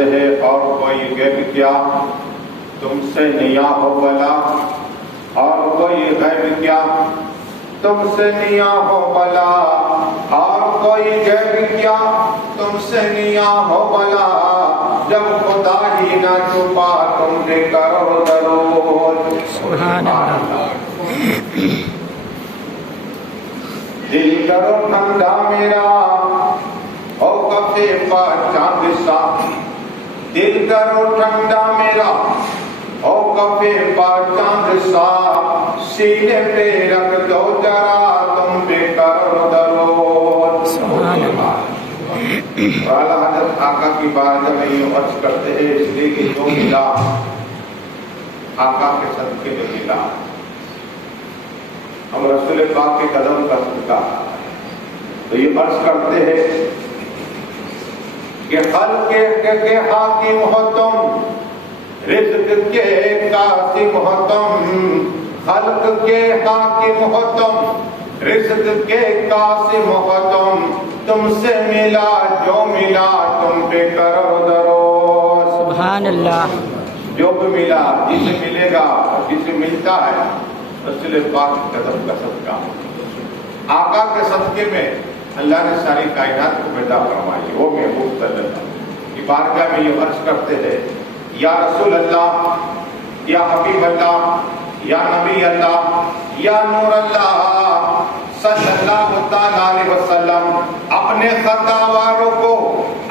کرتے ہیں اور کوئی غیب کیا تم سے نیا ہو بلا، اور کوئی غیب کیا تم سے نیا ہو بلا، اور کوئی غیب کیا تم سے نیا ہو بلا، جب خدا ہی نہ چھپا تم نے کرو درود۔ سبحان اللہ۔ دل کرو ٹھنڈا میرا ہو کفے پر چاند سا، دل کرو ٹھنڈا میرا ہو کفے پر چاند سا، سینے پہ رکھ دو ذرا تم پہ کرو درود۔ سبحان اللہ۔ اعلیٰ حضرت آقا کی بات جب یہ عرض کرتے ہیں اس لیے کہ جو ملا آقا کے صدقے جو ملا، ہم رسول پاک کے قدم کا صدقہ، تو یہ عرض کرتے ہیں کہ خلق کے حاکم ہو تم، رزق کے قاسم ہو تم، خلق کے حاکم ہو تم، رزق کے قاسم ہو تم سے ملا جو ملا تم پہ کرو درود۔ سبحان اللہ۔ جو بھی ملا، جسے ملے گا، جسے ملتا ہے، رسول پاک کے قدم کا صدقہ، آقا کے صدقے میں اللہ نے ساری کائنات کو پیدا فرمائی۔ وہ محبوب صلی اللہ علیہ وسلم کی بارگاہ میں یہ عرض کرتے ہیں، یا رسول اللہ، یا حبیب اللہ، یا نبی اللہ، یا نور اللہ صلی اللہ تعالیٰ علیہ وسلم، اپنے خطاواروں کو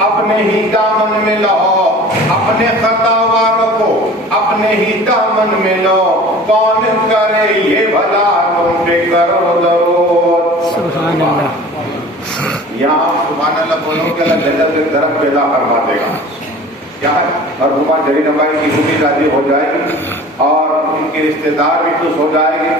اپنے ہی دامن میں لو، اپنے خطاواروں کو اپنے ہی دامن میں لو، کون کرے یہ بھلا تم پہ کرو درود۔ سبحان اللہ۔ یہاں سبحان اللہ بولو کہ اللہ جنت میں درخت پیدا فرما دے گا، کیا ہے، اور مرحومہ جری نوائی کی روحی راضی ہو جائے گی، اور ان کے رشتہ دار بھی خوش ہو جائے گے،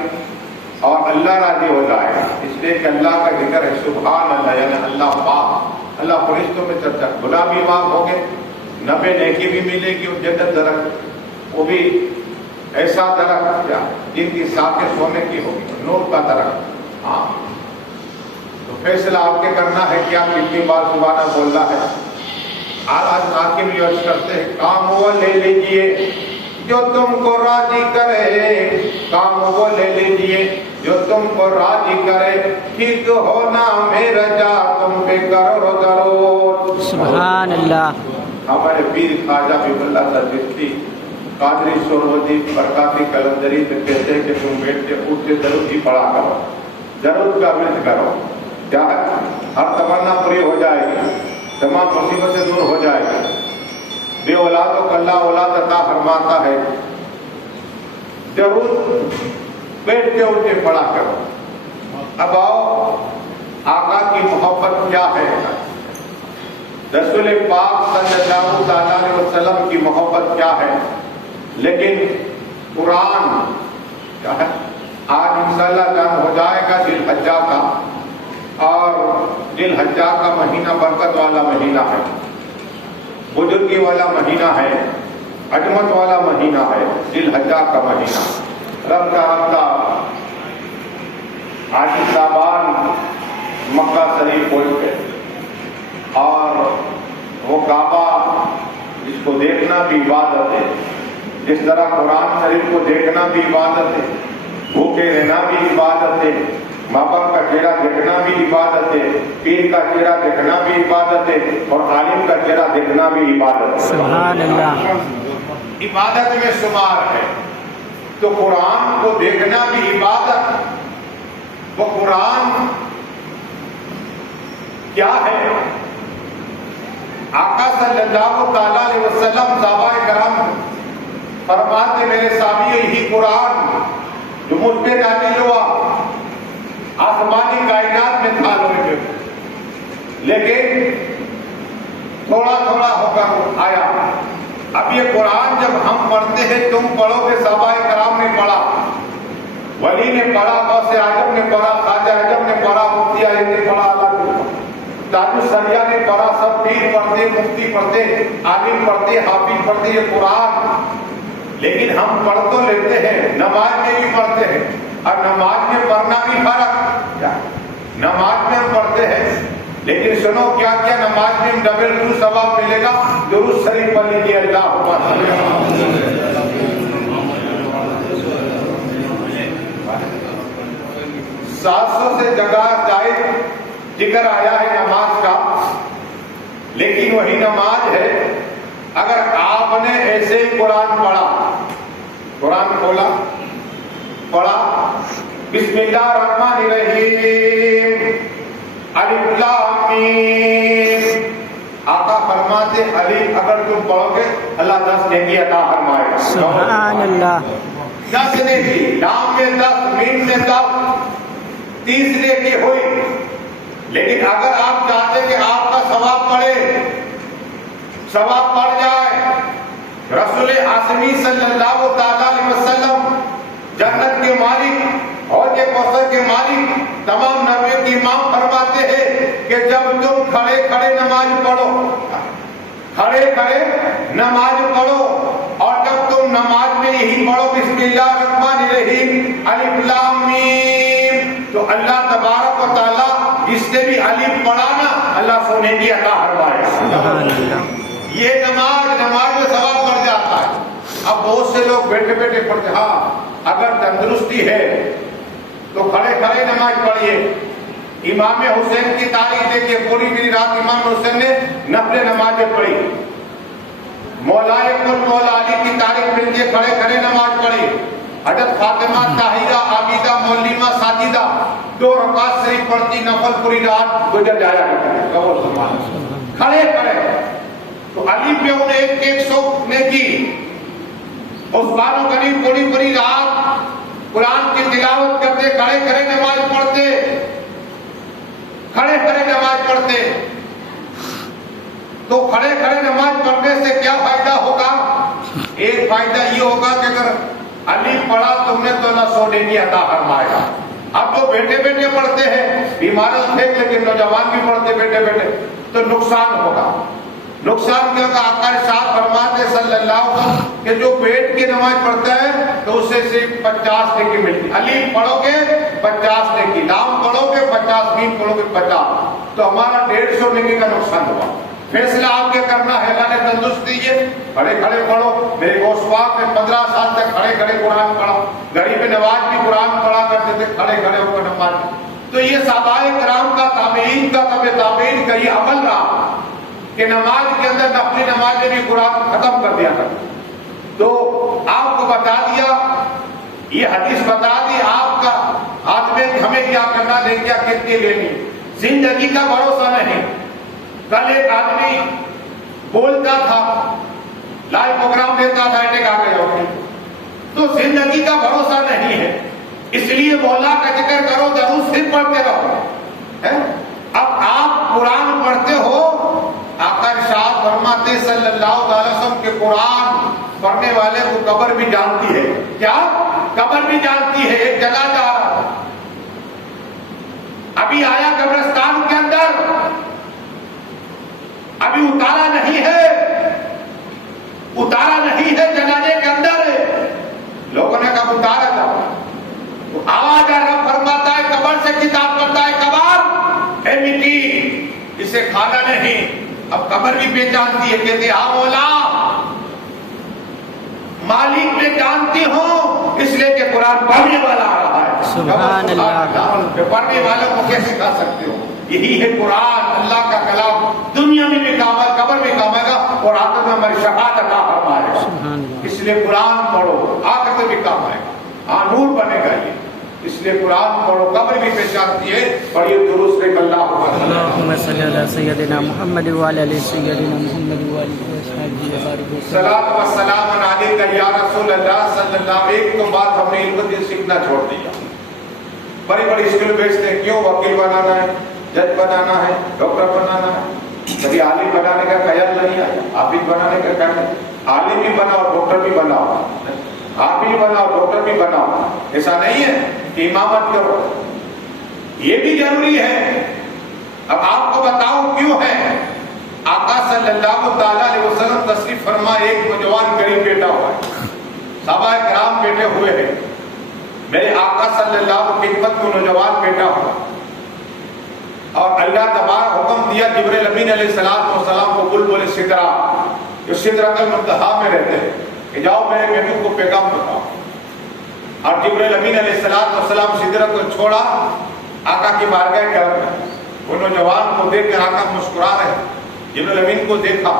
اور اللہ راضی ہو جائے گا، اس لیے کہ اللہ کا ذکر ہے سبحان اللہ، یعنی اللہ پاک، اللہ فرشتوں میں چرچا، گناہ بھی معاف ہو گئے، نبے نیکی بھی ملے گی، اور جنت درخت، وہ بھی ایسا درخت کیا جن کی ساقیں سونے کی ہوگی، نور کا درخت۔ ہاں تو فیصلہ آپ کے کرنا ہے کہ آپ کتنی بار سبحانہ بولنا ہے۔ آج حاکم یہ عرض کرتے ہیں، کام وہ لے لیجئے جو تم کو راضی کرے، کام وہ لے لیجئے جو تم کو راضی کرے، ٹھیک ہونا میرا جا تم پہ کرو درود۔ سبحان اللہ۔ ہمارے پیر خواجہ حبیب اللہ سرچشتی قادری سہروردی برکاتی کلندری میں کہتے ہیں کہ تم بیٹھ کے اٹھ کے درود ہی پڑھا کرو، درود کا ورد کرو، کیا ہے، ہر تمنا پوری ہو جائے گی، تمام مصیبتیں دور ہو جائے گی، بے اولادوں کو اللہ اولاد عطا فرماتا ہے۔ درود بیٹھ کے اٹھ کے پڑھا کرو۔ اب آؤ آقا کی محبت کیا ہے، رسول پاک صلی اللہ تعالیٰ علیہ وسلم کی محبت کیا ہے، لیکن قرآن کیا ہے، آج انشاءاللہ جان ہو جائے گا ذی الحجہ کا، اور ذی الحجہ کا مہینہ برکت والا مہینہ ہے، بزرگی والا مہینہ ہے، عظمت والا مہینہ ہے، ذی الحجہ کا مہینہ، رب کا ہفتہ، آج شعبان مکہ شریف پہنچ گئے، اور وہ کعبہ جس کو دیکھنا بھی عبادت ہے، جس طرح قرآن شریف کو دیکھنا بھی عبادت ہے، بھوکے رہنا بھی عبادت ہے، ماں باپ کا چہرہ دیکھنا بھی عبادت ہے، پیر کا چہرہ دیکھنا بھی عبادت ہے، اور عالم کا چہرہ دیکھنا بھی عبادت ہے۔ سبحان اللہ۔ عبادت میں شمار ہے، تو قرآن کو دیکھنا بھی عبادت۔ وہ قرآن کیا ہے؟ آقا صلی اللہ تعالیٰ علیہ وسلم صحابہ کرام فرماتے میرے سامنے یہی قرآن جو مجھ پہ نازل ہوا آسمانی کائنات میں تھا لوگے، لیکن تھوڑا تھوڑا ہو کر آیا۔ اب یہ قرآن جب ہم پڑھتے ہیں، تم پڑھو گے، صحابہ کرام نے پڑھا، ولی نے پڑھا، غوث اعظم نے پڑھا، خواجہ اعظم نے پڑھا، مفتی اعظم نے پڑھا، تاج الشریعہ نے پڑھا، سب پیر پڑھتے، مفتی پڑھتے، عالم پڑھتے، حافظ پڑھتے یہ قرآن، لیکن ہم پڑھ تو لیتے ہیں، نماز میں بھی پڑھتے ہیں، اور نماز میں پڑھنا بھی فرق کیا، نماز میں ہم پڑھتے ہیں لیکن سنو کیا کیا نماز میں ڈبل 2 ثواب ملے گا. درود شریف پڑھ لیجیے. اللہم صلی علی 700 سے جگہ زائد ذکر آیا ہے نماز کا، لیکن وہی نماز ہے. اگر آپ نے ایسے ہی قرآن پڑھا، قرآن کھولا پڑھا بسم اللہ الرحمن الرحیم الف لام میم، آقا فرماتے الف اگر تم پڑھو گے اللہ 10 نیکی عطا فرمائے گا. سبحان اللہ. 10 نیکی، لام میں 10 میم میں 10، 30 نیکی ہوئی. لیکن اگر آپ چاہتے کہ آپ کا ثواب بڑھے، ثواب بڑھ جائے، رسول اعظمی صلی اللہ تعالی علیہ وسلم جنت کے مالک، حوض کوثر کے مالک، تمام نبیوں کے امام فرماتے ہیں کہ جب تم کھڑے کھڑے نماز پڑھو، کھڑے کھڑے نماز پڑھو، اور جب تم نماز میں یہی پڑھو بسم اللہ الرحمن الرحیم الف لام میم، تو اللہ تبارک و تعالی جس نے بھی الف پڑھا نا اللہ سونے کی عطا فرمائے. یہ نماز میں ثواب بڑھ جاتا ہے. اب بہت سے لوگ بیٹھے بیٹھے پڑھتے، ہاں اگر تندرستی ہے تو کھڑے کھڑے نماز پڑھیے. امام حسین کی تاریخ دیکھیے، پوری پوری رات امام حسین نے نفل نمازیں پڑھی. مولا علی کی تاریخ ملتی ہے، کھڑے کھڑے نماز پڑھی. حضرت فاطمہ طاہرہ عابدہ معلمہ ساجدہ 2 رکعت شریف پڑھتی، نفل پوری رات گزر جایا کرتے کھڑے کھڑے. تو علی پہ انہیں 100 نیکی. عثمان غنی پوری پوری رات قرآن کی تلاوت کرتے، کھڑے کھڑے نماز پڑھتے، کھڑے کھڑے نماز پڑھتے. تو کھڑے کھڑے نماز پڑھنے سے کیا فائدہ ہوگا؟ ایک فائدہ یہ ہوگا کہ اگر علی پڑھا تم نے تو اللہ 100 نیکی عطا فرمائے گا. اب تو بیٹھے بیٹھے پڑھتے ہیں، بیمارت پھینک، لیکن نوجوان بھی پڑھتے بیٹھے بیٹھے، تو نقصان ہوگا. نقصان کیا ہوگا؟ آقا ارشاد فرماتے صلی اللہ علیہ وسلم کہ جو بیٹھ کے نماز پڑھتا ہے تو اسے صرف 50 نیکی ملتی. علی پڑھو گے 50 نیکی، لام پڑھو گے 50، میم پڑھو گے 50، تو ہمارا 150 نیکی کا نقصان ہوگا. فیصلہ آپ کے کرنا ہے. اللہ نے تندرست دیجیے، کھڑے کھڑے پڑھو. میرے غوث پاک نے 15 سال تک کھڑے کھڑے قرآن پڑھا. غریب نواز بھی قرآن پڑھا کرتے تھے کھڑے کھڑے ہو کر نماز. تو یہ صحابہ کرام کا، تابعین کا، تابعین کا یہ عمل رہا کہ نماز کے اندر نفلی نماز میں بھی قرآن ختم کر دیا کرتے. تو آپ کو بتا دیا، یہ حدیث بتا دی آپ کا ہاتھ میں ہمیں کیا کرنا ہے، کیا کتنی لینی. زندگی کا بھروسہ نہیں. کل ایک آدمی بولتا تھا، لائیو پروگرام دیتا تھا، اٹیک آ گیا ہوگی. تو زندگی کا بھروسہ نہیں ہے، اس لیے مولا کا ذکر کرو، درود صرف پڑھتے رہو. اب آپ قرآن پڑھتے ہو، آقا ارشاد فرماتے صلی اللہ علیہ وسلم کے قرآن پڑھنے والے کو قبر بھی جانتی ہے. کیا؟ قبر بھی جانتی ہے. ایک جگہ جا رہا، ابھی آیا قبرستان کے اندر، ابھی اتارا نہیں ہے، اتارا نہیں ہے جنازے کے اندر. لوگوں نے کہا اتارا جاؤ. آواز رب فرماتا ہے قبر سے کتاب پڑھتا ہے، قبر ہے مٹی، اسے کھانا نہیں. اب قبر بھی پہچانتی ہے، کہتے ہاں مولا مالک میں جانتی ہوں، اس لیے کہ قرآن پڑھنے والا آ رہا ہے. سبحان اللہ. پڑھنے والوں کو کیسے کھا سکتے ہو؟ یہی ہے قرآن، اللہ کا کلام. دنیا میں بھی کام ہے، قبر میں کام آئے گا، اور آخر میں ہماری شفاعت عطا فرمائے گا. اس لیے قرآن پڑھو، آخر میں بھی کام آئے گا. ہاں نور بنے گا یہ. اس لیے قرآن پڑھو، قبر بھی پہچانتی ہے. پڑھیے درود شریف. اللہم صلی علی سیدنا محمد وعلی آل سیدنا محمد وعلی اصحابہ وبارک وسلم. صلاۃ و سلام علیک یا رسول اللہ صلی اللہ علیہ وسلم. ایک تو بات ہم نے علم دین سیکھنا چھوڑ دیا. بڑی بڑی اسکول بیچتے ہیں، کیوں؟ وکیل بنانا ہے، جج بنانا ہے، ڈاکٹر بنانا ہے. کبھی عالم بنانے کا خیال نہیں آیا. حافظ بنانے کا خیال نہیں. عالم بھی بناؤ، ڈاکٹر بھی بناؤ، حافظ بناؤ، ڈاکٹر بھی بناؤ. ایسا نہیں ہے کہ امامت کرو، یہ بھی ضروری ہے. اب آپ کو بتاؤں کیوں ہے. آقا صلی اللہ تعالی علیہ وسلم تشریف فرما، ایک نوجوان غریب بیٹا ہوا ہے، صحابہ کرام بیٹھے ہوئے ہیں. میرے آقا صلی اللہ علیہ وسلم کی خدمت میں نوجوان بیٹا ہوا. اور اللہ تبارک حکم دیا جبرائیل امین علیہ السلام کو بلبل سدرہ جو سدرۃ المنتہا میں رہتے ہیں کہ جاؤ میرے محبوب کو پیغام بتاؤ. اور جبرائیل امین علیہ السلام سدرۃ کو چھوڑا آقا کی بارگاہ کرم میں. وہ نوجوان کو دیکھ کر آقا مسکرا رہے. جبرائیل امین کو دیکھا,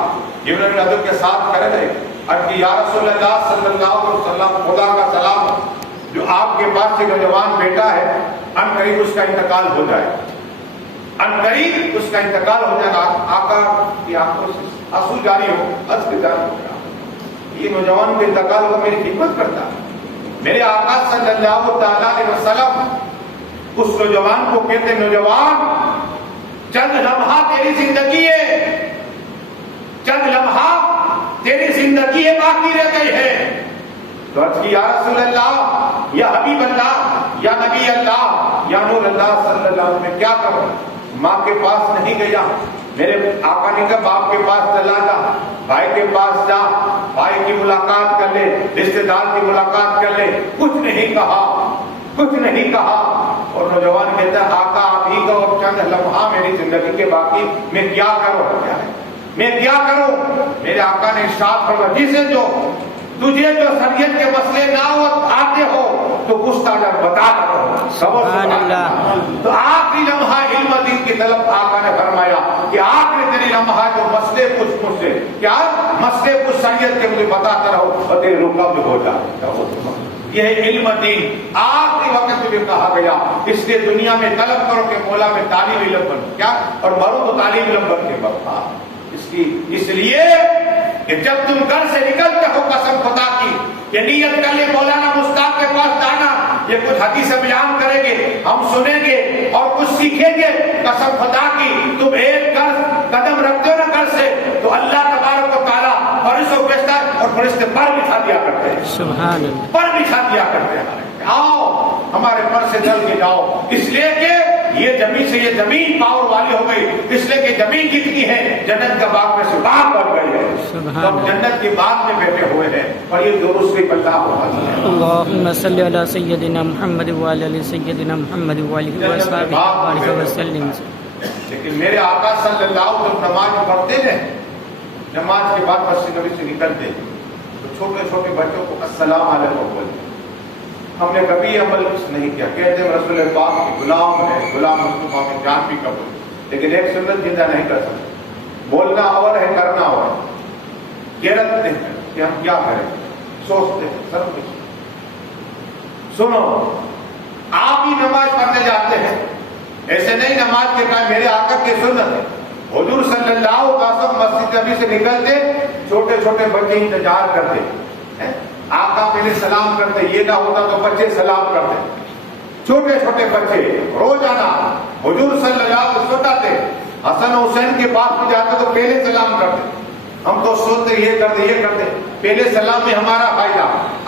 جبرائیل امین ادب کے ساتھ کھڑے رہے اور کہ یا رسول اللہ صلی اللہ علیہ وسلم خدا کا سلام, جو آپ کے پاس سے نوجوان بیٹا ہے ان قریب اس کا انتقال ہو جائے, ان قریب اس کا انتقال ہو جائے گا. آقا کی آنکھوں سے آنسو جاری ہو, حس کے جاری ہو گیا. یہ نوجوان کے انتقال کو میری خدمت کرتا ہے. میرے آقا صلی اللہ تعالیٰ علیہ وسلم اس نوجوان کو کہتے نوجوان چند لمحہ تیری زندگی ہے, چند لمحہ تیری زندگی باقی رہ گئی ہے. تو عرض کی یا رسول اللہ, یا حبیب اللہ, یا نبی اللہ, یا نور اللہ صلی اللہ علیہ وسلم, میں کیا کروں؟ ماں کے پاس نہیں گیا. میرے آقا نے کہا باپ کے پاس چلا جا, بھائی کے پاس جا, بھائی کی ملاقات کر لے, رشتے دار کی ملاقات کر لے. کچھ نہیں کہا, کچھ نہیں کہا. اور نوجوان کہتا ہے آقا آپ ہی کہو چند لمحہ میری زندگی کے باقی, میں کیا کروں, میں کیا کروں؟ میرے آقا نے ارشاد فرمایا جسے جو تجھے جو شریعت کے مسئلے نہ آتے ہو تو گستاخ بتا کرو. سبحان اللہ. تو آخری لمحہ علم دین کی طلب آقا نے فرمایا کہ آخری تیری لمحہ جو مسئلے پوچھ مجھ سے, کیا مسئلے پوچھ شریعت کے مجھے بتاتا رہو اور تیرے رکاو جو ہو جائے. یہ ہے علم دین. آخری وقت تجھے کہا گیا, اس لیے دنیا میں طلب کرو کہ مولا میں طالب علم بنو, کیا اور مرو تو طالب علم بن کے بڑھا. اس لیے کہ جب تم گھر سے نکلتے ہو قسم خدا کی یہ نیت کر لے مولانا مشتاق کے پاس جانا, یہ کچھ حدیث بیان کریں گے, ہم سنیں گے اور کچھ سیکھیں گے. قسم خدا کی تم ایک قدم رکھتے ہو نا گھر سے تو اللہ تبارک و تعالیٰ فرشتوں کو بھیجتا ہے اور فرشتے پر بچھا دیا کرتے ہیں. سبحان اللہ. پر بچھا دیا کرتے ہیں. آؤ ہمارے پر سے چل کے جاؤ. اس لیے کہ یہ زمین سے یہ زمین پاور والی ہو گئی, اس لیے کہ زمین جتنی ہے جنت کا باغ میں سے باغ بن گئی ہے. ہم جنت کے باغ میں بیٹھے ہوئے ہیں اور یہ درست بھی بتا ہوا ہے. اللهم صل على سيدنا محمد وعلى ال سيدنا محمد وعلى اله وسلم. لیکن میرے آقا صلی اللہ علیہ وسلم نماز پڑھتے ہیں, نماز کے بعد مسجد نبی سے نکلتے تو چھوٹے چھوٹے بچوں کو السلام علیکم بولتے. ہم نے کبھی عمل نہیں کیا. کہتے ہیں رسول پاک کے غلام ہے, غلام مصطفیٰ میں جان بھی قبول, لیکن ایک سنت زندہ نہیں کر سکتے. بولنا اور ہے, کرنا اور ہے. غیرت نہیں ہے کہ ہم کیا کریں, سوچتے ہیں سب کچھ. سنو, آپ ہی نماز پڑھنے جاتے ہیں, ایسے نہیں نماز کے ٹائم میرے آقا کی سنت ہے. حضور صلی اللہ علیہ وسلم مسجد نبی سے نکلتے, چھوٹے چھوٹے بچے انتظار کرتے, آقا پہلے سلام کرتے, یہ نہ ہوتا تو بچے سلام کرتے. چھوٹے چھوٹے بچے روزانہ حضور صلی اللہ علیہ وسلم تھے, حسن حسین کے پاس میں جاتے تو پہلے سلام کرتے. ہم تو سوچتے یہ کرتے یہ کرتے, پہلے سلام میں ہمارا فائدہ.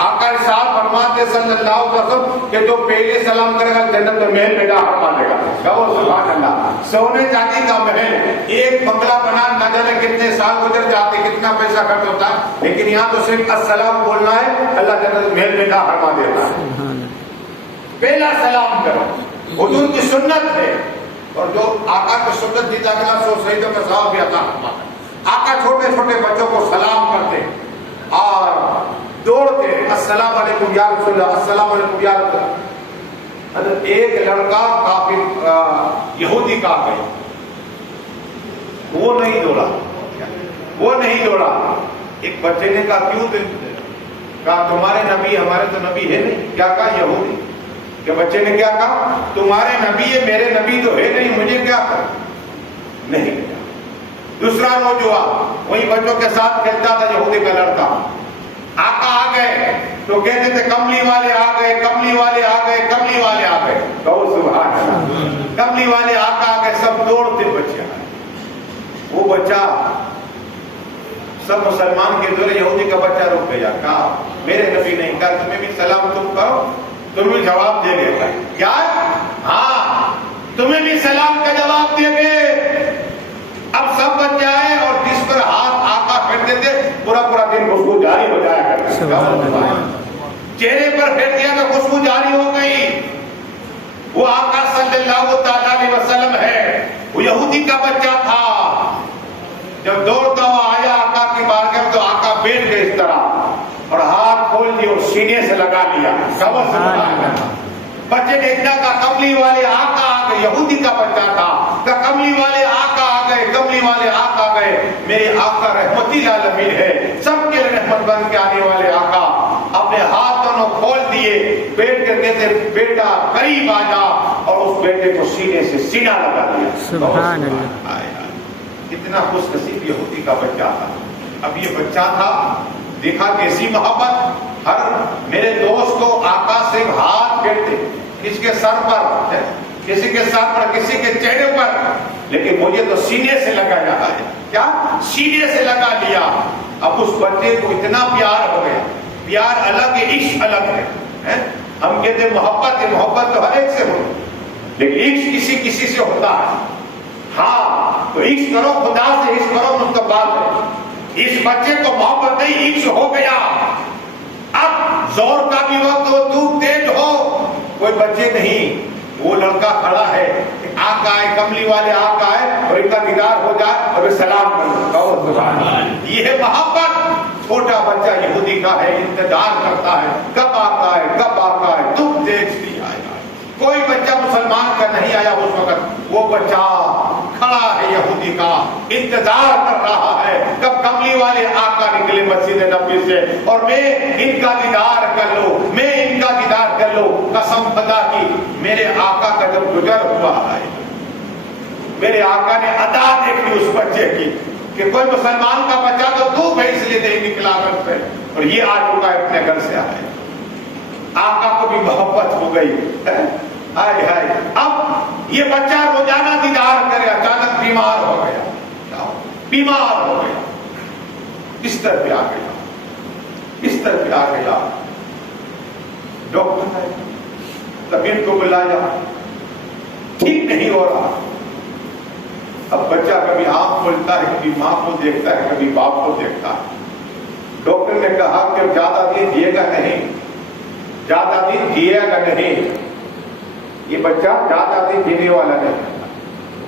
آقا ارشاد فرماتے صلی اللہ علیہ وسلم کہ جو پہلے سلام کرے گا جنت میں محل پیدا فرما دے گا. سبحان اللہ. سونے چاندی کا محل, ایک بنگلہ بنا نہ جانے کتنے سال گزر جاتے, کتنا پیسہ خرچ ہوتا ہے, لیکن یہاں تو صرف السلام بولنا ہے, اللہ جنت میں محل پیدا فرما دیتا ہے. پہلا سلام کرو, حضور کی سنت ہے. اور جو آقا کی سنت دی جاگنا سو شہیدوں کا ثواب بھی عطا فرماتا ہے. آقا چھوٹے چھوٹے بچوں کو سلام کرتے اور دوڑتے, السلام علیکم یا رسول اللہ, السلام علیکم یا رسول اللہ. ایک لڑکا کافر یہودی کا گئی, وہ نہیں دوڑا, وہ نہیں دوڑا. ایک بچے نے کہا کیوں دے, کہا تمہارے نبی, ہمارے تو نبی ہے نہیں. کیا کہا یہودی, کہ بچے نے کیا کہا تمہارے نبی ہے, میرے نبی تو ہے نہیں, مجھے کیا کر نہیں. دوسرا نوجوان وہی بچوں کے ساتھ کھیلتا تھا, یہودی کا لڑکا. آقا آ گئے تو کہتے تھے کملی والے آ گئے, کملی والے آ گئے, کملی والے آ گئے. کہو سبحان اللہ. کملی والے آقا آ گئے, سب دوڑتے بچے آئے. وہ بچہ سب مسلمان کے دورے, یہودی کا بچہ رک گیا, کہا میرے نبی نہیں, کہا تمہیں بھی سلام تم کرو, تم بھی جواب دے گے. کیا, ہاں تمہیں بھی سلام کا جواب دے گے. اب سب بچ جائے اور جس پر ہاتھ آقا پھیرتے تھے پورا پورا دن خوشبو جاری ہو جایا کرتا. چہرے پر پھیر دیا تو خوشبو جاری ہو گئی. وہ آقا صلی اللہ تعالی علیہ وسلم ہے وہ یہودی کا بچہ تھا. جب دوڑتا ہوا آیا آقا کی بارگاہ میں تو آقا بیٹھ گئے اس طرح اور ہاتھ کھول دیے اور سینے سے لگا لیا. بچے نے اتنا کہا کملی والے آقا آ گئے. یہودی کا بچہ تھا. کملی والے آقا آ گئے, کملی والے آقا آ گئے. میرے آقا رحمتی للعالمین ہے, سب کے رحمت بن کے آنے والے آقا. اپنے ہاتھ دونوں کھول دیے, بیٹھ کر کہتے بیٹا قریب آ جا, اور اس بیٹے کو سینے سے سینہ لگا دیا. سبحان اللہ. کتنا خوش نصیب یہودی کا بچہ تھا. اب یہ بچہ تھا, دیکھا کیسی محبت. ہر میرے دوست کو آقا سے ہاتھ پھیرتے, کس کے سر پر, کسی کے سر پر, کسی کے چہرے پر, لیکن مجھے تو سینے سے لگا رہا ہے. کیا سینے سے لگا لیا. اب اس بچے کو اتنا پیار ہو گیا. پیار الگ ہے, عشق الگ ہے. ہم کہتے ہیں محبت ہے, محبت تو ہر ایک سے ہو, لیکن عشق کسی کسی سے ہوتا ہے. ہاں تو عشق کرو, خدا سے عشق کرو, مستقبل ہے. اس بچے کو محبت نہیں, عشق ہو گیا. اب زور کا بھی وقت ہو, دودھ تیز ہو, کوئی بچے نہیں. وہ لڑکا کھڑا ہے, آقا ہے, کملی والے آقا ہے, اور ان کا دیدار ہو جائے اور سلام کرو. یہ ہے محبت. چھوٹا بچہ یہودی کا ہے, انتظار کرتا ہے کب آقا ہے, کب آقا ہے. دودھ تیز نہیں آئے گا. کوئی بچہ مسلمان کا نہیں آیا اس وقت. وہ بچہ کھڑا ہے یہودی کا, انتظار کر رہا ہے کب کملی والے آقا نکلے مسجد نبوی سے اور میں ان کا دیدار کر لوں, میں ان کا دیدار کر لوں. قسم خدا کی میرے آقا کا جب گزر ہوا ہے, میرے آقا نے ادا دیکھی اس بچے کی کہ کوئی مسلمان کا بچہ تو تو بھیج لیتے ہی نکلا گھر سے, اور یہ آ چکا ہے اپنے گھر سے آئے. آقا کو بھی محبت ہو گئی. ہائے ہائے. اب یہ بچہ روزانہ دیدار کرے, اچانک بیمار ہو گیا, بیمار ہو گیا, بستر پہ آ گیا, بستر پہ آ گیا. ڈاکٹر نے طبیعت کو بلایا, ٹھیک نہیں ہو رہا. اب بچہ کبھی آنکھ کھولتا ہے, کبھی ماں کو دیکھتا ہے, کبھی باپ کو دیکھتا ہے. ڈاکٹر نے کہا کہ زیادہ دن جیے گا نہیں, زیادہ دن جیے گا نہیں, یہ بچہ زیادہ دن جینے والا نہیں.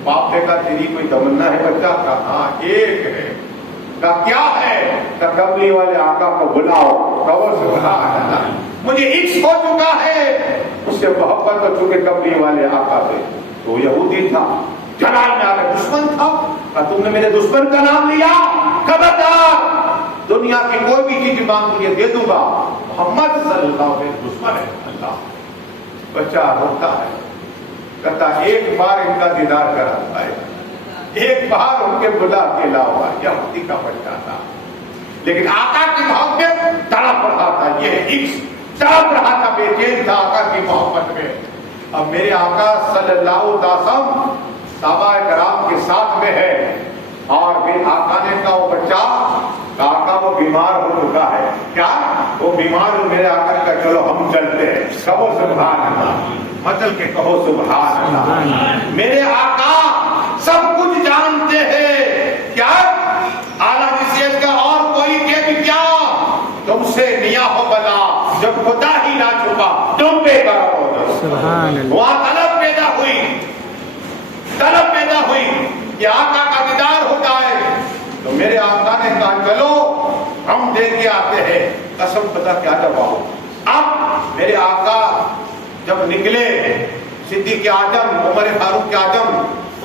باپ نے کہا تیری کوئی تمنا ہے بچہ کا؟ ہاں ایک ہے. کہا کیا ہے؟ کہا کملی والے آقا کو بلاؤ. مجھے عشق ہو چکا ہے, اس سے محبت ہو چکے کملی والے آقا سے. تو یہودی تھا, جلال میں آ کے دشمن تھا. کہا تم نے میرے دشمن کا نام لیا, خبردار, دنیا کی کوئی بھی چیز مانگ لیے دے دوں گا, محمد صلی اللہ علیہ وسلم دشمن ہے اللہ. بچہ روتا ہے, کہتا ایک بار ان کا دیدار کرا ہے, ایک بار ان کے بلا کے لاؤ. یہودی کا بچہ تھا, لیکن آقا کی محبت تڑپ رہا تھا. یہ عشق تڑپ رہا تھا, بے چین تھا آقا کی محبت میں. اب میرے آقا صلی اللہ علیہ وسلم صحابہ کرام کے ساتھ میں ہے, اور پھر آقا نے کہا وہ بچہ, آقا وہ بیمار ہو چکا ہے. کیا وہ بیمار ہو؟ میرے آقا کا چلو ہم چلتے ہیں. کہو سبحان اللہ, مچل کے کہو سبحان اللہ. میرے آقا سب کچھ جانتے ہیں. کیا اعلیٰ نصیحت کا اور کوئی کہ بھی کیا, تم سے نیا ہو بلا جب خدا ہی نہ چھپا تم بے قرار ہو. سبحان اللہ. وہاں طلب پیدا ہوئی, طلب پیدا ہوئی کہ آقا کا دیدار ہو جائے. تو میرے آقا نے کہا چلو ہم دے کے آتے ہیں. قسم خدا کیا جواب. اب میرے آقا جب نکلے, صدیق اعظم, عمر فاروق اعظم,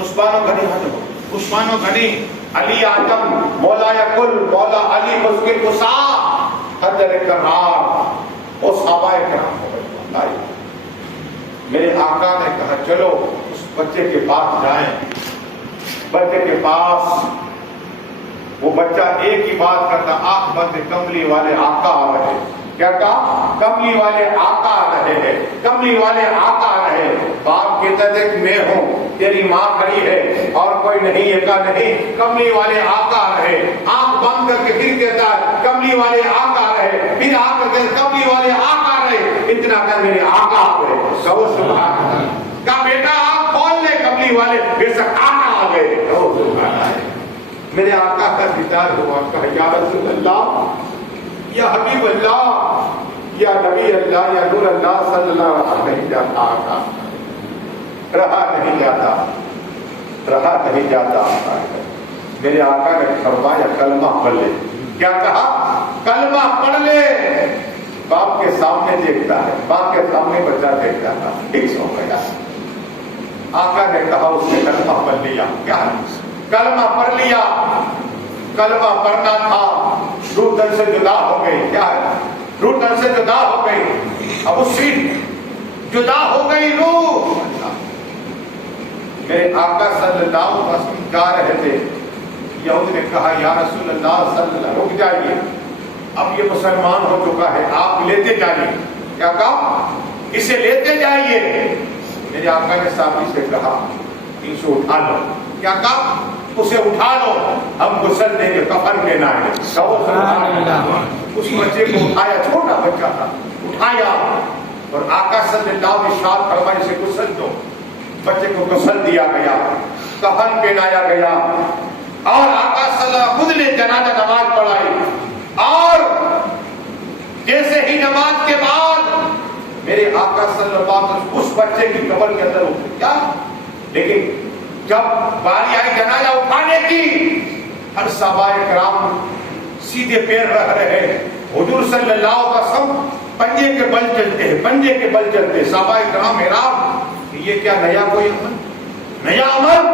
عثمان غنی, علی اعظم, مولا کل, مولا علی مسکن قصا, حجر کرار, وہ صحابہ کرام ہو گئے. میرے آقا نے کہا چلو اس بچے کے پاس جائیں. بچے کے پاس وہ بچہ ایک ہی بات کرتا, آنکھ بند, کملی والے آقا آ رہے. کیا کہا؟ کملی والے آقا آ رہے ہیں, کملی والے آقا آ رہے. باپ کہتا ہے کہ میں ہوں, تیری ماں کھڑی ہے اور کوئی نہیں. یہ کہا نہیں, کملی والے آقا آ رہے. آنکھ بند کر کے پھر کہتا ہے کملی والے آقا آ رہے. پھر آ کر کے کملی والے آقا آ رہے. اتنا کر میرے آقا آ گئے. کہو سبحان اللہ. کہا بیٹا آپ کھول لے, کملی والے بے شک آقا آ گئے. کہو سبحان اللہ. میرے آقا کا دیدار ہوا. کہا یا رسول اللہ, یا حبیب اللہ, یا نبی اللہ, یا نور اللہ صلی اللہ علیہ وسلم. نہیں جاتا آقا, رہا نہیں جاتا. رہا نہیں جاتا ہے۔ میرے آقا نے فرمایا کلمہ پڑھ لے۔ کیا کہا؟ کلمہ پڑھ لے۔ باپ کے سامنے دیکھتا ہے، باپ کے سامنے بچہ دیکھتا ہے، فکس ہو گیا۔ آقا نے کہا اس نے کلمہ پڑھ لیا۔ کیا کلمہ پڑھ لیا؟ کلمہ پڑھنا تھا، روح تن سے جدا ہو گئی۔ کیا ہے؟ روح تن سے جدا ہو گئی۔ اب اس سے جدا ہو گئی روح۔ میرے آقا صلی اللہ علیہ وسلم جا رہے تھے، یہود نے کہا یا رسول اللہ صلی اللہ، رک جائیے، اب یہ مسلمان ہو چکا ہے، آپ لیتے جائیے۔ کیا کہا؟ اسے لیتے جائیے۔ میرے آقا نے صحابی سے کہا اسے اٹھا لو۔ کیا کہا؟ اسے اٹھا لو، ہم غسل دیں گے، کفن پہنائیں گے۔ اس بچے کو اٹھایا، چھوٹا بچہ تھا، اٹھایا اور آقا صلی اللہ علیہ وسلم فرمایا اسے غسل دو۔ بچے کو غسل دیا گیا، کفن پہنایا گیا اور آقا صلی اللہ علیہ وسلم خود نے جنازہ نماز پڑھائی۔ اور جیسے ہی نماز کے بعد میرے آقا صلی اللہ علیہ وسلم اس بچے کی قبر کے اندر اترے۔ کیا؟ لیکن جب باری آئی جنازہ اٹھانے کی، ہر صحابہ کرام سیدھے پیر رکھ رہے ہیں۔ حضور صلی اللہ علیہ وسلم پنجے کے بل چلتے ہیں، پنجے کے بل چلتے ہیں۔ صحابہ کرام حیران، یہ کیا نیا کوئی عمل؟ نیا عمل؟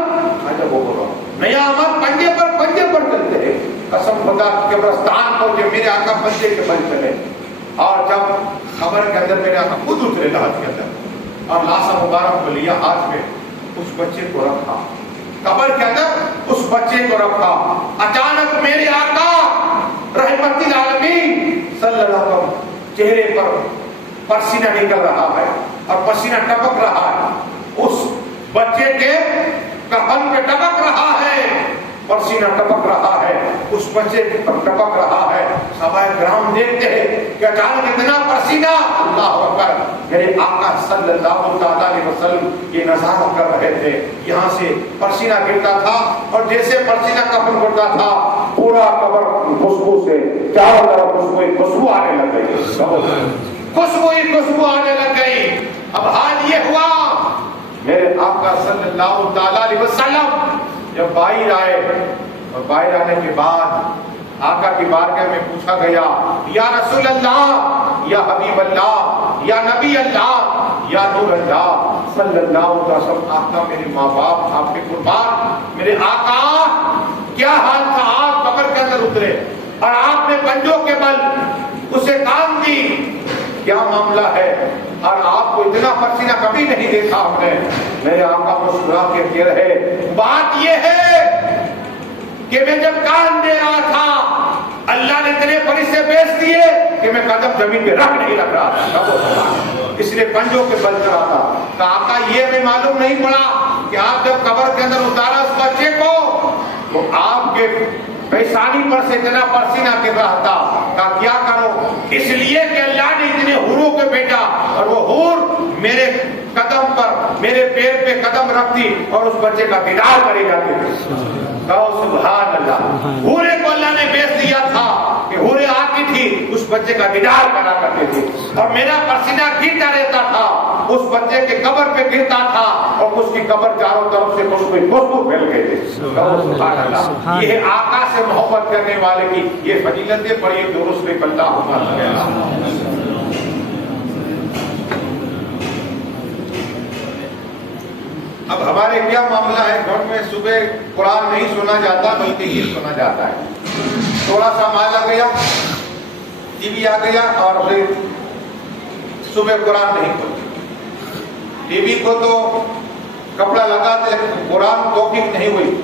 عجب ہو رہا، نیا عمل پنجے پر چلتے ہیں۔ قسم خدا قبرستان پہنچے، میرے آقا پنجے کے بل چلے اور جب قبر کے اندر میرے آقا خود اترے لحد کے اندر اور لاشا مبارک کو لیا ہاتھ میں، اس بچے کو رکھا قبر کے اندر، اس بچے کو رکھا۔ اچانک میرے آقا رحمت العالمین صلی اللہ علیہ وسلم چہرے پر پسینہ نکل رہا ہے اور پسینہ ٹپک رہا ہے، اس بچے کے کفن پہ ٹپک رہا ہے، پسینہ ٹپک رہا ہے، اس بچے پر ٹپک رہا ہے۔ صحابہ کرام دیکھتے ہیں کہ اچانک اتنا پسینہ، اللہ اکبر، میرے آقا صلی اللہ علیہ وسلم یہ نظارہ کر رہے تھے۔ یہاں سے پسینہ گرتا تھا اور جیسے پسینہ کفن گرتا تھا، پورا قبر خوشبو سے چاروں طرف خوشبو آنے لگ گئی، خوشبو آنے لگ گئی۔ اب حال یہ ہوا، میرے آقا صلی اللہ علیہ وسلم جب باہر آئے اور باہر آنے کے بعد آقا کی بارگاہ میں پوچھا گیا یا رسول اللہ، یا حبیب اللہ، یا نبی اللہ، یا نور اللہ صلی اللہ علیہ وسلم، آقا میرے ماں باپ آپ کے قربان، میرے آقا کیا حال تھا؟ آپ قبر کے اندر اترے اور آپ نے پنجوں کے بل اسے کام دی، کیا معاملہ ہے؟ اور آپ کو اتنا پسینہ کبھی نہیں دیکھا ہم نے۔ میرے آقا مسکرا کے کہہ رہے بات یہ ہے کہ میں جب کام دے رہا تھا اللہ نے اتنے فرشتے بھیج دیے کہ میں قدم زمین پہ رکھ نہیں رکھ رہا تھا، اس لیے پنجوں کے بل کر رہا تھا۔ کہ آقا یہ بھی معلوم نہیں پڑا کہ آپ جب قبر کے اندر اتارا اس بچے کو تو آپ کے پیشانی پر سے اتنا پسینہ گر رہا تھا۔ کہا کیا کرو؟ اس لیے کہ اللہ نے اتنے حوروں کو بھیجا اور وہ حور میرے قدم پر، میرے پیر پہ قدم رکھتی اور اس بچے کا دیدار کرے جاتے تھے۔ کہو سبحان اللہ۔ حورے کو اللہ نے بھیج دیا تھا کہ حورے آتی تھی اس بچے کا دیدار کرا کرتے تھے اور میرا پسینہ گرتا رہتا تھا، اس بچے کے قبر پہ گرتا تھا اور اس کی قبر چاروں طرف سے خوشبو پھیل گئی تھی۔ کہو سبحان اللہ۔ یہ آقا سے محبت کرنے والے کی یہ فضیلتیں پڑھی درست میں بندہ ہونا چاہیے۔ اب ہمارے کیا معاملہ ہے، گھر میں صبح قرآن نہیں سنا جاتا بلکہ یہ سنا جاتا ہے۔ تھوڑا سا مال آ گیا، ٹی وی آ گیا اور پھر صبح قرآن نہیں کھولتے۔ ٹی وی کو تو کپڑا لگاتے لیکن قرآن توفیق نہیں ہوئی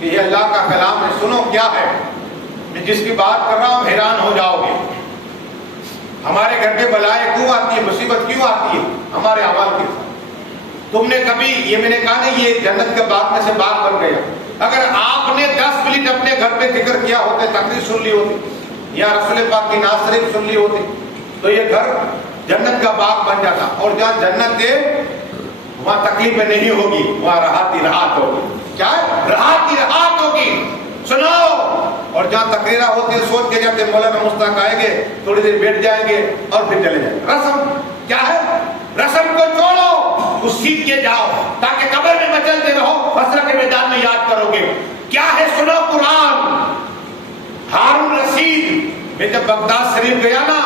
کہ یہ اللہ کا کلام ہے، سنو کیا ہے۔ میں جس کی بات کر رہا ہوں حیران ہو جاؤ گے۔ ہمارے گھر پہ بلائیں کیوں آتی ہے، مصیبت کیوں آتی ہے؟ ہمارے عمل کے ساتھ۔ تم نے کبھی، یہ میں نے کہا نہیں یہ جنت کے باغ میں سے باغ بن گیا، اگر آپ نے 10 منٹ اپنے گھر پہ ذکر کیا ہوتے، تقریر سن لی ہوتی یا رسول پاک کی نعت شریف سن لی ہوتی تو یہ گھر جنت کا باغ بن جاتا۔ اور جہاں جنت ہے وہاں تکلیفیں نہیں ہوگی، وہاں راحت ہی راحت ہوگی۔ کیا ہے؟ راحت ہی راحت ہوگی۔ سنو، اور جہاں تقریریں ہوتی ہیں سوچ کے جاتے مولانا مشتاق آئیں گے، تھوڑی دیر بیٹھ جائیں گے اور پھر چلے جائیں گے۔ رسم کیا ہے؟ رسم کو چھوڑو، اس سیکھ کے جاؤ تاکہ قبر میں مچلتے رہو، حشر کے میدان میں یاد کرو گے. کیا ہے سنو قرآن. ہارون رشید میں جب بغداد شریف گیا نا،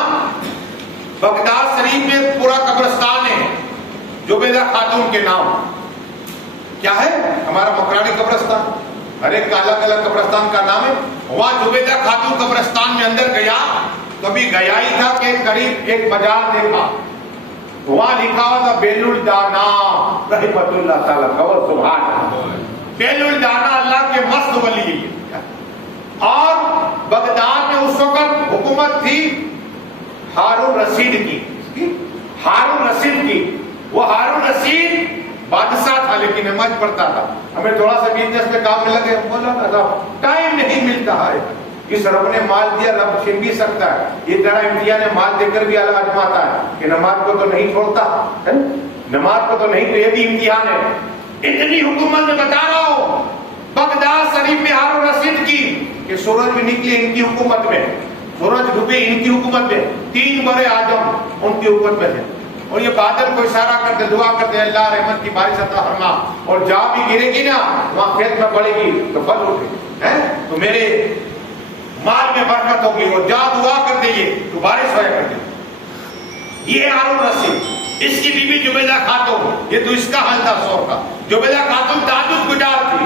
بغداد شریف میں پورا قبرستان ہے زبیدہ خاتون کے نام. کیا ہے؟ ہمارا مکرانی قبرستان، ہر ایک کا الگ الگ قبرستان کا نام ہے. وہاں زبیدہ خاتون قبرستان میں اندر گیا تو ابھی گیا ہی تھا کہ قریب ایک بازار دیکھا، وہاں لکھا ہوا تھا بیل الدانا رحمت اللہ تعالی قبر. سبحان. بیل الدانا اللہ کے مست ولی. اور بغداد میں اس وقت حکومت تھی ہارون رشید کی. ہارون رشید کی. وہ ہارون رشید بادشاہ تھا لیکن نماز پڑھتا تھا. ہمیں تھوڑا سا بزنس میں کام میں لگے، بولا تھا ٹائم نہیں ملتا ہے. اس رب نے مال دیا، رب چھین بھی سکتا ہے. یہ طرح امتحان ہے، مال دے کر بھی اللہ آزماتا ہے کہ نماز کو تو نہیں چھوڑتا، نماز کو تو نہیں. تو یہ بھی امتحان ہے. اتنی حکومت میں بتا رہا ہوں بغداد شریف میں ہارون رشید کی کہ سورج بھی نکلے ان کی حکومت میں، سورج ڈوبے ان کی حکومت میں. 3 بڑے اعظم ان کی حکومت میں تھے. اور یہ بادل کو اشارہ کرتے دعا کرتے اللہ رحمت کی بارش عطا فرما، اور جا بھی گرے گی نا وہاں کھیت میں پڑے گی تو پھل اٹھے تو میرے مال میں برکت ہوگی. اور جا دعا کر دئیے تو بارش ہویا کرتی. یہ ہارون رشید. اس کی بیوی زبیدہ خاتون، یہ تو اس کا حال تھا سور کا. زبیدہ خاتون تعجب گزار تھی،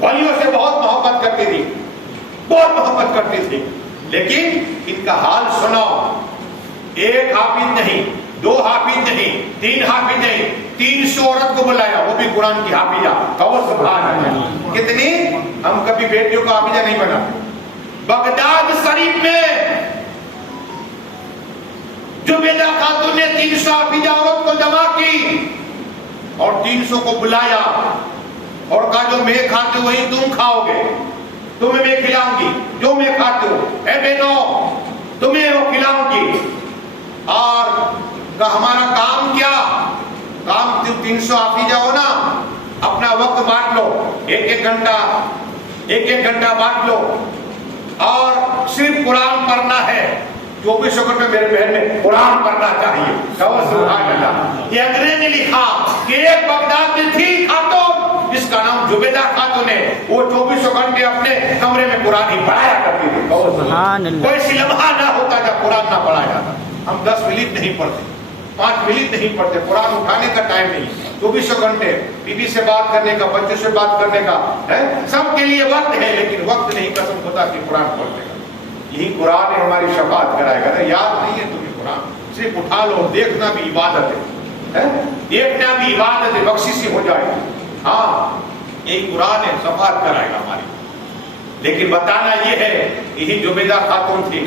ولیوں سے بہت محبت کرتی تھی، بہت محبت کرتی تھی. لیکن ان کا حال سنو. ایک حافظ نہیں، 2 حافظ نہیں، 3 حافظ نہیں، 300 عورت کو بلایا، وہ بھی قرآن کی حافظہ. اور سبحان اللہ. کتنی؟ ہم کبھی بیٹیوں کا حافظہ نہیں بناتے. بغداد شریف میں زبیدہ خاتون نے 300 حافظہ عورت کو جمع کی اور 300 کو بلایا اور کہا جو میں کھاتے ہو وہی تم کھاؤ گے، تمہیں میں کھلاؤں گی جو میں کھاتے ہو. اے بہنوں تمہیں وہ کھلاؤں گی. اور کہا ہمارا کام کیا؟ کام 300 حافظہ ہو نا، اپنا وقت بانٹ لو، 1 گھنٹہ بانٹ لو اور صرف قرآن پڑھنا ہے. 24 گھنٹے میرے بہن میں قرآن پڑھنا چاہیے. سبحان اللہ. یہ انگریز نے لکھا کہ ایک بغداد میں تھی خاتون جس کا نام زبیدہ خاتون ہے، وہ 24 گھنٹے اپنے کمرے میں قرآن ہی پڑھایا کرتی تھی. سبحان اللہ. کوئی سی لمحہ نہ ہوتا جب قرآن نہ پڑھایا جاتا. ہم 10 منٹ نہیں پڑھتے، 5 منٹ نہیں پڑھتے. قرآن اٹھانے کا ٹائم نہیں. 24 گھنٹے بیوی سے بات کرنے کا، بچوں سے بات کرنے کا سب کے لیے وقت ہے، لیکن وقت نہیں قسم خدا کہ قرآن پڑھنے کا. یہی قرآن ہے ہماری شفاعت کرائے گا. یاد نہیں ہے تمہیں قرآن؟ صرف اٹھا لو. دیکھنا بھی عبادت ہے، دیکھنا بھی عبادت ہے، بخشش ہو جائے گا. ہاں یہی قرآن ہے، شفاعت کرائے گا ہماری. لیکن بتانا یہ ہے یہی زبیدہ خاتون تھی